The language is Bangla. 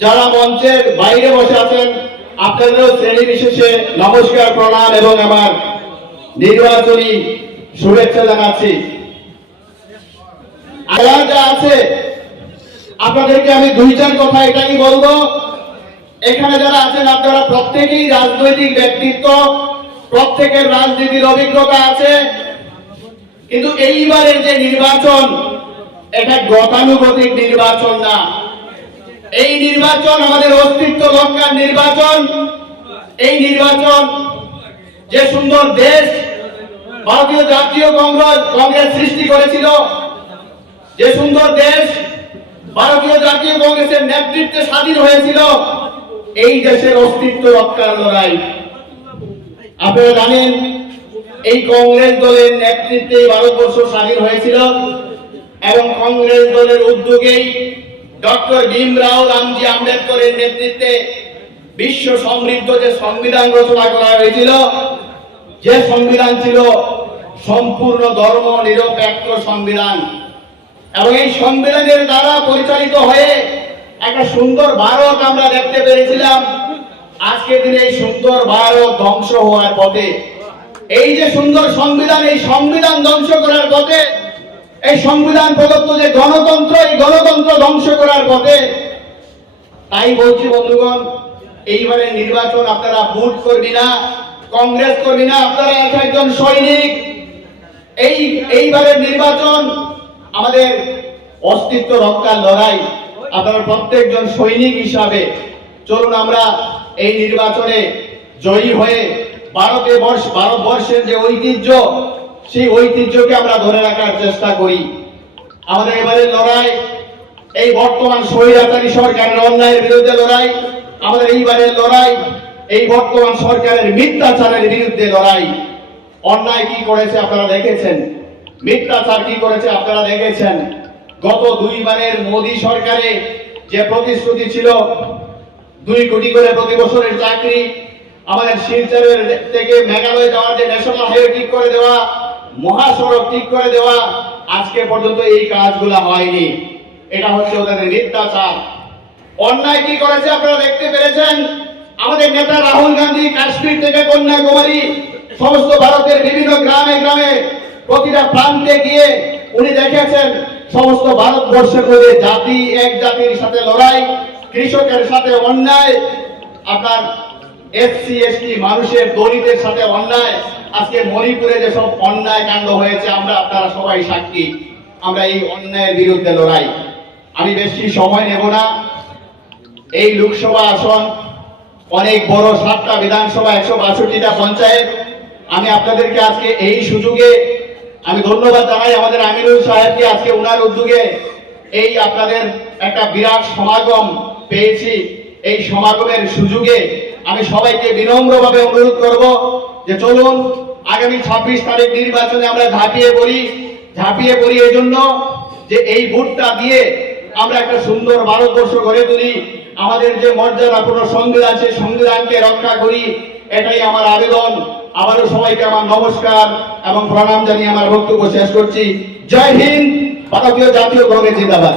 যারা মঞ্চের বাইরে বসে আছেন, আপনাদেরও শ্রেণি বিশেষে নমস্কার, প্রণাম এবং আমার নির্বাচনী শুভেচ্ছা জানাচ্ছি। যা আছে, আপনাদেরকে আমি দুই চার কথা এটাই বলব। এখানে যারা আছেন, আপনারা প্রত্যেকেই রাজনৈতিক ব্যক্তিত্ব, প্রত্যেকের রাজনীতির অভিজ্ঞতা আছে। কিন্তু এইবারের যে নির্বাচন এটা গতানুগতিক নির্বাচন না। এই নির্বাচন আমাদের অস্তিত্ব রক্ষার নির্বাচন। এই নির্বাচন যে সুন্দর দেশ ভারতীয় জাতীয় কংগ্রেস কংগ্রেস সৃষ্টি করেছিল, যে সুন্দর দেশ ভারতীয় জাতীয় কংগ্রেসের নেতৃত্বে স্বাধীন হয়েছিল, এই দেশের অস্তিত্ব রক্ষার লড়াই। আপনারা জানেন, এই কংগ্রেস দলের নেতৃত্বে ভারতবর্ষ স্বাধীন হয়েছিল। এবং কংগ্রেস দলের উদ্যোগেই ডক্টর ভীমরাও রামজি আম্বেদকরের নেতৃত্বে বিশ্ব সমৃদ্ধ যে সংবিধান রচনা করা হয়েছিল, যে সংবিধান ছিল সম্পূর্ণ ধর্ম নিরপেক্ষ সংবিধান। এবং এই সংবিধানের দ্বারা পরিচালিত হয়ে একটা সুন্দর ভারত আমরা দেখতে পেরেছিলাম। আজকের দিনে এই সুন্দর ভারত ধ্বংস হওয়ার পথে। এই যে সুন্দর সংবিধান, এই সংবিধান ধ্বংস করার পথে এই সংবিধান প্রদত্ত যে গণতন্ত্র, এই গণতন্ত্র ধ্বংস করার পথে, তাই বলছি বন্ধুগণ, এইবারে নির্বাচন আপনারা ভোট করবি না, কংগ্রেস করবি না, আপনারা এক একজন সৈনিক। এই এইবারের নির্বাচন, আমাদের অস্তিত্ব রক্ষার লড়াই, আপনারা প্রত্যেকজন সৈনিক হিসাবে। চলুন আমরা এই নির্বাচনে জয়ী হয়ে, ভারতে বর্ষ, ভারতবর্ষের যে ঐতিহ্য সেই ঐতিহ্যকে আমরা ধরে রাখার চেষ্টা করি। আমাদের এবারের লড়াই, এই বর্তমান স্বৈরাচারী সরকারের অন্যায়ের বিরুদ্ধে লড়াই, আমাদের এইবারের লড়াই, এই বর্তমান সরকারের মিথ্যাচারের বিরুদ্ধে লড়াই। অন্যায় কি করেছে আপনারা দেখেছেন? মিথ্যাচার কি করেছে আপনারা দেখেছেন? গত দুইবারের মোদী সরকারে যে প্রতিশ্রুতি ছিল, দুই কোটি করে প্রতি বছরের চাকরি, আমাদের শিলচরের থেকে মেঘালয় যাওয়ার যে ন্যাশনাল হাইওয়ে ঠিক করে দেওয়া মহাসড়ক ঠিক করে দেওয়া। আজকে পর্যন্ত এই কাজগুলো হয়নি। এটা হচ্ছে ওদের মিথ্যাচার অন্যায় কি করেছে আপনারা দেখতে পেরেছেন? আমাদের নেতা রাহুল গান্ধী, কাশ্মীর থেকে কন্যাকুমারী, সমস্ত ভারতের বিভিন্ন গ্রামে গ্রামে প্রতিটা প্রান্তে গিয়ে উনি দেখেছেন, সমস্ত ভারতবর্ষের করে জাতি, এক জাতির সাথে লড়াই, কৃষকের সাথে অন্যায়। আপনার এসসি এসটি মানুষের দলিতের সাথে অন্যায়। আজকে মণিপুরে যেসব অন্যায় কাণ্ড হয়েছে, আমরা আপনারা সবাই সাক্ষী। আমরা এই অন্যায়ের বিরুদ্ধে লড়াই। আমি বেশি সময় নেব না। এই লোকসভা আসন, অনেক বড় সাতটা বিধানসভা, একশো বাষট্টিটা পঞ্চায়েত। আমি আপনাদেরকে আজকে এই সুযোগে আমি ধন্যবাদ জানাই আমাদের আমিরুল সাহেবকে আজকে ওনার উদ্যোগে। এই আপনাদের একটা বিরাট সমাগম পেয়েছি। এই সমাগমের সুযোগে আমি সবাইকে বিনম্রভাবে অনুরোধ করব যে চলুন, আগামী ছাব্বিশ তারিখ নির্বাচনে আমরা ঝাঁপিয়ে পড়ি। ঝাঁপিয়ে পড়ি এই জন্য যে এই ভোটটা দিয়ে আমরা একটা সুন্দর ভারতবর্ষ গড়ে তুলি। আমাদের যে মর্যাদাপূর্ণ সংবিধান সেই সংবিধানকে রক্ষা করি, এটাই আমার আবেদন। আবারও সবাইকে আমার নমস্কার এবং প্রণাম জানিয়ে আমার বক্তব্য শেষ করছি। জয় হিন্দ, ভারতীয় জাতীয় কংগ্রেস জিন্দাবাদ।